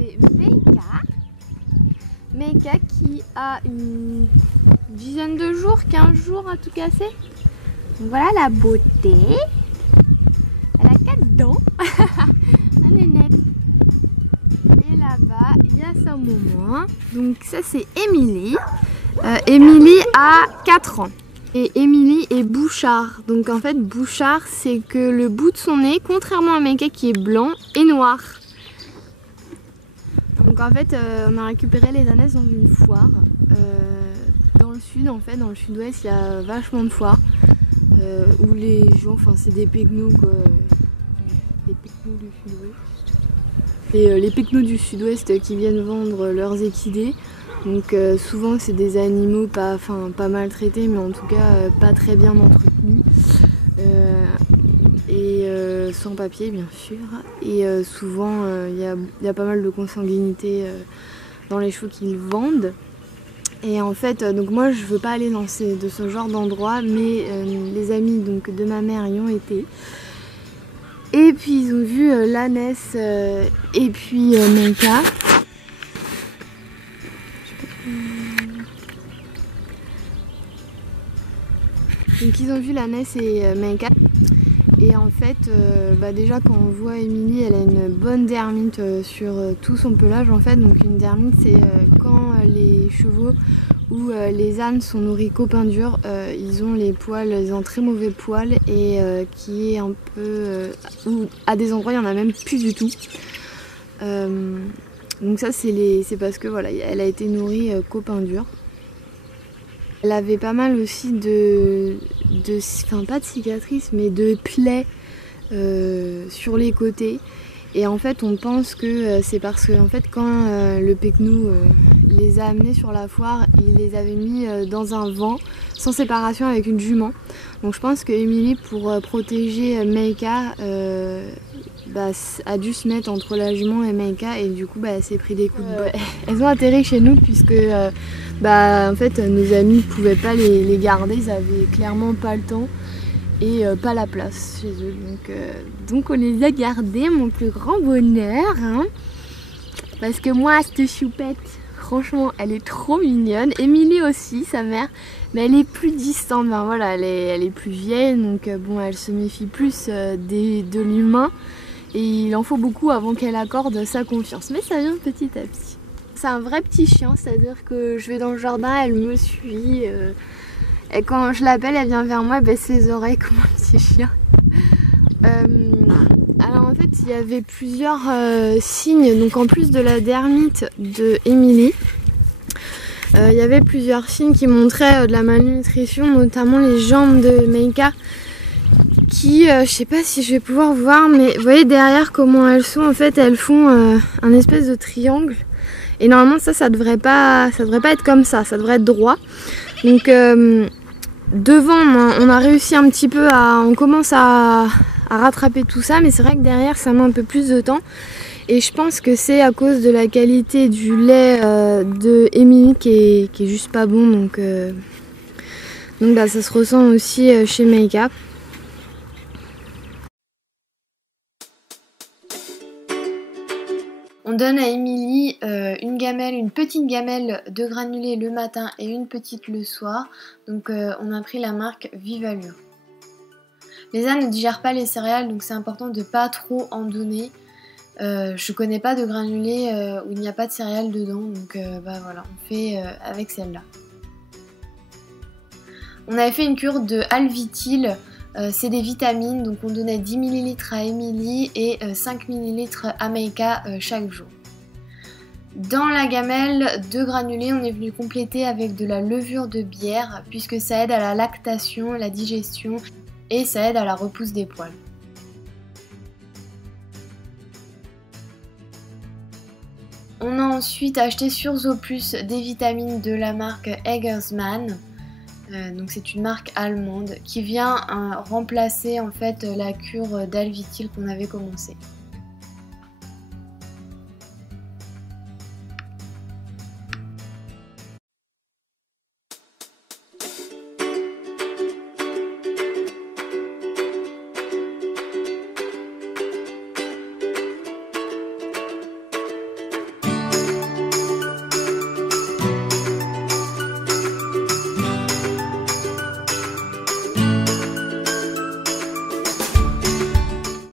avait Meika qui a une dizaine de jours, 15 jours à tout casser. Donc voilà la beauté. Elle a 4 dents. La nénette. Et là-bas, il y a sa maman. Donc ça c'est Émilie. Émilie a 4 ans. Et Émilie est Bouchard. Donc en fait Bouchard c'est que le bout de son nez, contrairement à Meika qui est blanc, est noir. Donc en fait on a récupéré les ânesses dans une foire. Dans le sud en fait, dans le sud-ouest il y a vachement de foires. Où les gens, enfin c'est des pecnos quoi. Les pecnos du sud-ouest. Et les pecnos du sud-ouest qui viennent vendre leurs équidés. Donc souvent c'est des animaux pas maltraités mais en tout cas pas très bien entretenus et sans papier bien sûr. Et souvent il y a pas mal de consanguinité dans les chevaux qu'ils vendent. Et en fait donc moi je veux pas aller dans de ce genre d'endroit mais les amis donc, de ma mère y ont été. Et puis ils ont vu l'ânesse et puis Meika. Donc ils ont vu l'ânesse et Meika. Et en fait, déjà quand on voit Émilie, elle a une bonne dermite sur tout son pelage en fait. Donc une dermite c'est quand les chevaux ou les ânes sont nourris qu'au pain dur, ils ont les poils, ils ont très mauvais poils et qui est un peu... ou à des endroits il n'y en a même plus du tout. Donc ça c'est parce que voilà, elle a été nourrie qu'au pain dur. Elle avait pas mal aussi enfin pas de cicatrices, mais de plaies sur les côtés. Et en fait, on pense que c'est parce que en fait, quand le pecnou les a amenés sur la foire, il les avait mis dans un vent, sans séparation avec une jument. Donc je pense que Émilie, pour protéger Meika, a dû se mettre entre la jument et Meika et du coup elle s'est pris des coups de botte. Elles ont atterri chez nous puisque en fait nos amis ne pouvaient pas les garder, ils avaient clairement pas le temps et pas la place chez eux. Donc on les a gardées, mon plus grand bonheur. Hein, parce que moi cette choupette, franchement elle est trop mignonne. Émilie aussi, sa mère, mais elle est plus distante, voilà, elle est plus vieille donc elle se méfie plus de l'humain. Et il en faut beaucoup avant qu'elle accorde sa confiance. Mais ça vient petit à petit. C'est un vrai petit chien, c'est-à-dire que je vais dans le jardin, elle me suit. Et quand je l'appelle, elle vient vers moi, elle baisse les oreilles comme un petit chien. Alors en fait, il y avait plusieurs signes. Donc en plus de la dermite de Émilie, il y avait plusieurs signes qui montraient de la malnutrition, notamment les jambes de Meika. Qui, je sais pas si je vais pouvoir voir, mais vous voyez derrière comment elles sont, en fait elles font un espèce de triangle et normalement ça devrait pas être comme ça devrait être droit. Donc devant on a réussi un petit peu on commence à rattraper tout ça, mais c'est vrai que derrière ça met un peu plus de temps et je pense que c'est à cause de la qualité du lait de Émilie qui est juste pas bon, donc ça se ressent aussi chez Meika. On donne à Émilie une petite gamelle de granulés le matin et une petite le soir. Donc on a pris la marque Vive Allure. Les ânes ne digèrent pas les céréales, donc c'est important de ne pas trop en donner. Je connais pas de granulés où il n'y a pas de céréales dedans, donc voilà, on fait avec celle-là. On avait fait une cure de Alvitil. C'est des vitamines, donc on donnait 10 ml à Émilie et 5 ml à Meika chaque jour. Dans la gamelle de granulés, on est venu compléter avec de la levure de bière puisque ça aide à la lactation, la digestion et ça aide à la repousse des poils. On a ensuite acheté sur Zooplus des vitamines de la marque Eggersmann. Donc c'est une marque allemande qui vient remplacer en fait la cure d'Alvitil qu'on avait commencé.